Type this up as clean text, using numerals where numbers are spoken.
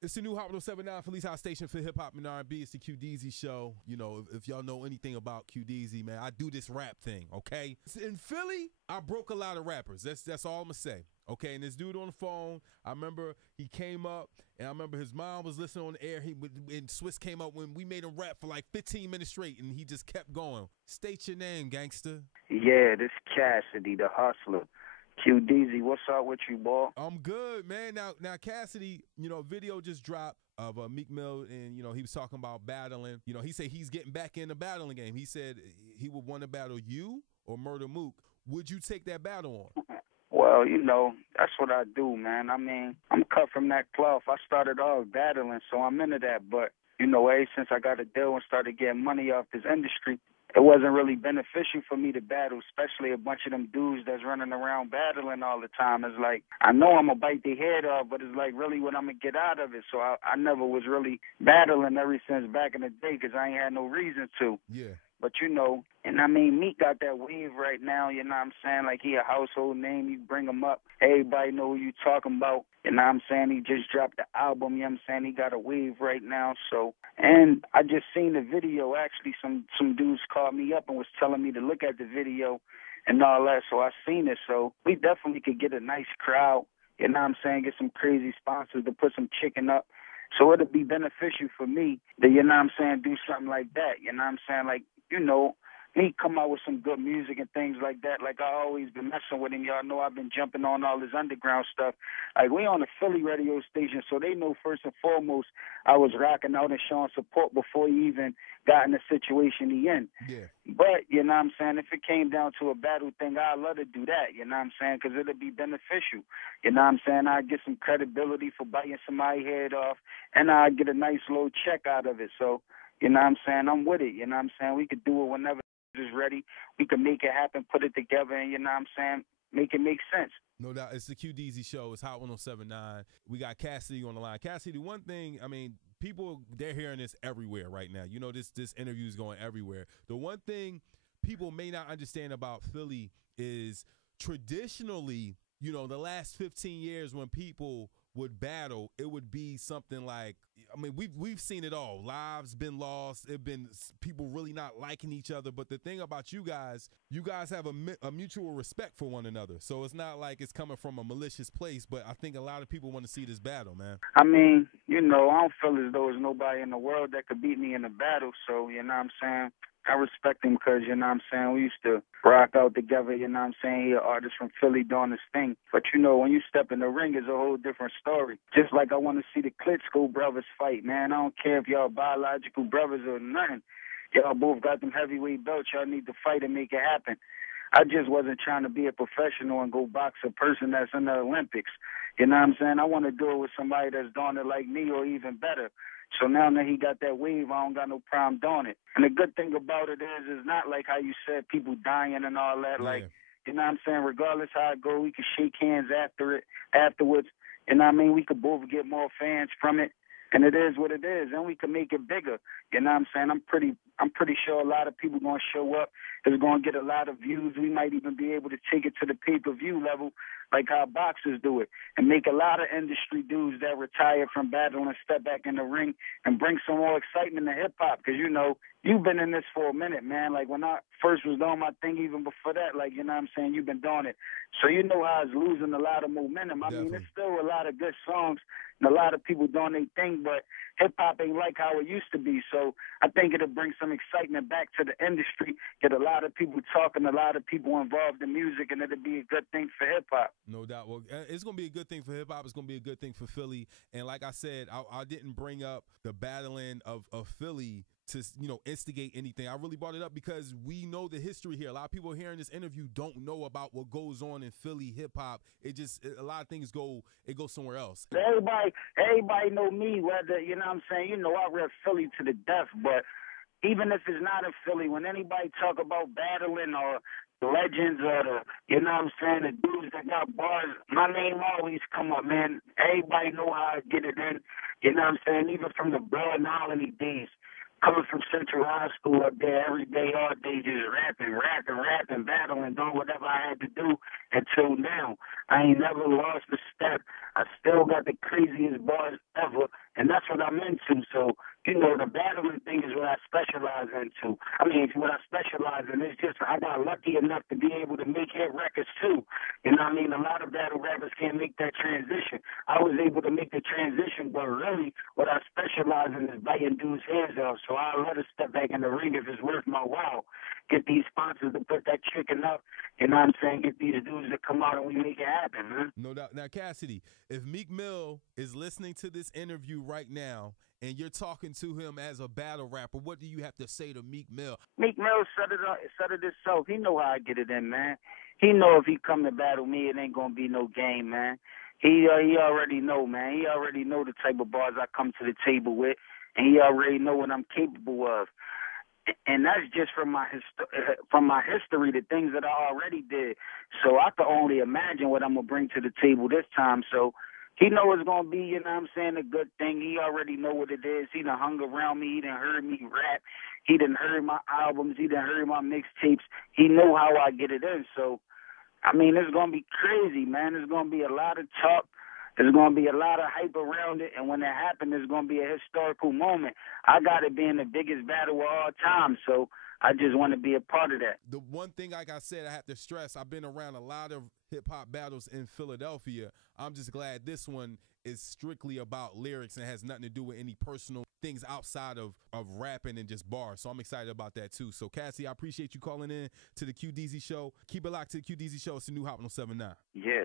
It's the new Hot 107.9 Felice House Station for hip hop and R&B. It's the QDZ show. You know, if y'all know anything about QDZ, man, I do this rap thing, okay? In Philly, I broke a lot of rappers. That's all I'm gonna say. Okay, and this dude on the phone, I remember he came up, and I remember his mom was listening on the air. And Swiss came up when we made him rap for like 15 minutes straight, and he just kept going. State your name, gangster. Yeah, this Cassidy, the hustler. QDZ, what's up with you, boy? I'm good, man. Now, Cassidy, you know, video just dropped of Meek Mill, and, you know, he was talking about battling. You know, he said he's getting back in the battling game. He said he would want to battle you or Murder Mook. Would you take that battle on? Well, you know, that's what I do, man. I mean, I'm cut from that cloth. I started off battling, so I'm into that. But, you know, ever since I got a deal and started getting money off this industry, it wasn't really beneficial for me to battle, especially a bunch of them dudes that's running around battling all the time. It's like, I know I'm going to bite their head off, but it's like really what I'm going to get out of it. So I never was really battling ever since back in the day because I ain't had no reason to. Yeah. But, you know, and I mean, Meek got that wave right now, you know what I'm saying? Like, he a household name. You bring him up, everybody know who you talking about. You know what I'm saying? He just dropped the album, you know what I'm saying? He got a wave right now, so. And I just seen the video. Actually, some dudes called me up and was telling me to look at the video and all that, so I seen it. So we definitely could get a nice crowd, you know what I'm saying? Get some crazy sponsors to put some chicken up. So it'll be beneficial for me to, you know what I'm saying, do something like that, you know what I'm saying? Like, you know, he come out with some good music and things like that. Like, I always been messing with him. Y'all know I've been jumping on all his underground stuff. Like, we on a Philly radio station, so they know first and foremost I was rocking out and showing support before he even got in the situation he in. Yeah. But, you know what I'm saying, if it came down to a battle thing, I'd love to do that, you know what I'm saying, because it'll be beneficial. You know what I'm saying? I'd get some credibility for biting somebody's head off, and I'd get a nice little check out of it. So, you know what I'm saying, I'm with it, you know what I'm saying? We could do it whenever is ready. We can make it happen, put it together, and you know what I'm saying, make it make sense. No doubt. It's the QDZ show. It's Hot 107.9. We got Cassidy on the line. Cassidy, one thing, I mean, people, they're hearing this everywhere right now. You know, this interview is going everywhere. The one thing people may not understand about Philly is traditionally, you know, the last 15 years when people would battle, it would be something like, I mean, we've seen it all. Lives been lost. It been people really not liking each other. But the thing about you guys have a mutual respect for one another. So it's not like it's coming from a malicious place. But I think a lot of people want to see this battle, man. I mean, you know, I don't feel as though there's nobody in the world that could beat me in a battle. So, you know what I'm saying? I respect him because, you know what I'm saying, we used to rock out together, you know what I'm saying, he an artist from Philly doing his thing. But, you know, when you step in the ring, it's a whole different story. Just like I want to see the Klitschko brothers fight, man. I don't care if y'all biological brothers or nothing. Y'all both got them heavyweight belts. Y'all need to fight and make it happen. I just wasn't trying to be a professional and go box a person that's in the Olympics. You know what I'm saying? I want to do it with somebody that's doing it like me or even better. So now that he got that wave, I don't got no problem doing it. And the good thing about it is it's not like how you said, people dying and all that. Yeah. Like, you know what I'm saying? Regardless how it go, we can shake hands afterwards. You know what I mean? We could both get more fans from it. And it is what it is, and we can make it bigger. You know what I'm saying? I'm pretty sure a lot of people going to show up. It's going to get a lot of views. We might even be able to take it to the pay-per-view level like how boxers do it and make a lot of industry dudes that retire from battling and step back in the ring and bring some more excitement to hip-hop because, you know, you've been in this for a minute, man. Like, when I first was doing my thing, even before that, like, you know what I'm saying, you've been doing it. So you know how it's losing a lot of momentum. I mean, there's still a lot of good songs and a lot of people doing their thing, but hip-hop ain't like how it used to be. So I think it'll bring some excitement back to the industry, get a lot of people talking, a lot of people involved in music, and it'll be a good thing for hip-hop. No doubt. Well, it's going to be a good thing for hip-hop. It's going to be a good thing for Philly. And like I said, I didn't bring up the battling of Philly to, you know, instigate anything. I really brought it up because we know the history here. A lot of people hearing this interview don't know about what goes on in Philly hip-hop. A lot of things go somewhere else. Everybody know me, whether, you know what I'm saying, you know I rep Philly to the death, but even if it's not in Philly, when anybody talk about battling or legends or the, you know what I'm saying, the dudes that got bars, my name always come up, man. Everybody know how I get it in, you know what I'm saying, even from the Broad Colony days. Coming from Central High School up there every day, all day, just rapping, battling, doing whatever I had to do until now. I ain't never lost a step. I still got the craziest bars ever, to. I mean, what I specialize in is just I got lucky enough to be able to make hit records too. You know what I mean? A lot of battle rappers can't make that transition. I was able to make the transition, but really what I specialize in is biting dudes' heads off. So I'll let her step back in the ring if it's worth my while. Get these sponsors to put that chicken up. You know what I'm saying? Get these dudes to come out and we make it happen, man. No doubt. Now, Cassidy, if Meek Mill is listening to this interview right now and you're talking to him as a battle rapper, what do you have to say to Meek Mill? Meek Mill said it himself. He know how I get it in, man. He know if he come to battle me, it ain't gonna be no game, man. He already know, man. He already know the type of bars I come to the table with, and he already know what I'm capable of. And that's just from my history, the things that I already did. So I can only imagine what I'm gonna bring to the table this time. So he know it's gonna be, you know what I'm saying, a good thing. He already know what it is. He done hung around me. He done heard me rap. He done heard my albums. He done heard my mixtapes. He know how I get it in. So, I mean, it's gonna be crazy, man. There's gonna be a lot of talk. There's going to be a lot of hype around it, and when it happens, it's going to be a historical moment. I got it being the biggest battle of all time, so I just want to be a part of that. The one thing, like I said, I have to stress, I've been around a lot of hip-hop battles in Philadelphia. I'm just glad this one is strictly about lyrics and has nothing to do with any personal things outside of rapping and just bars. So I'm excited about that, too. So, Cassie, I appreciate you calling in to the QDZ Show. Keep it locked to the QDZ Show. It's the new Hot 107.9. Yeah.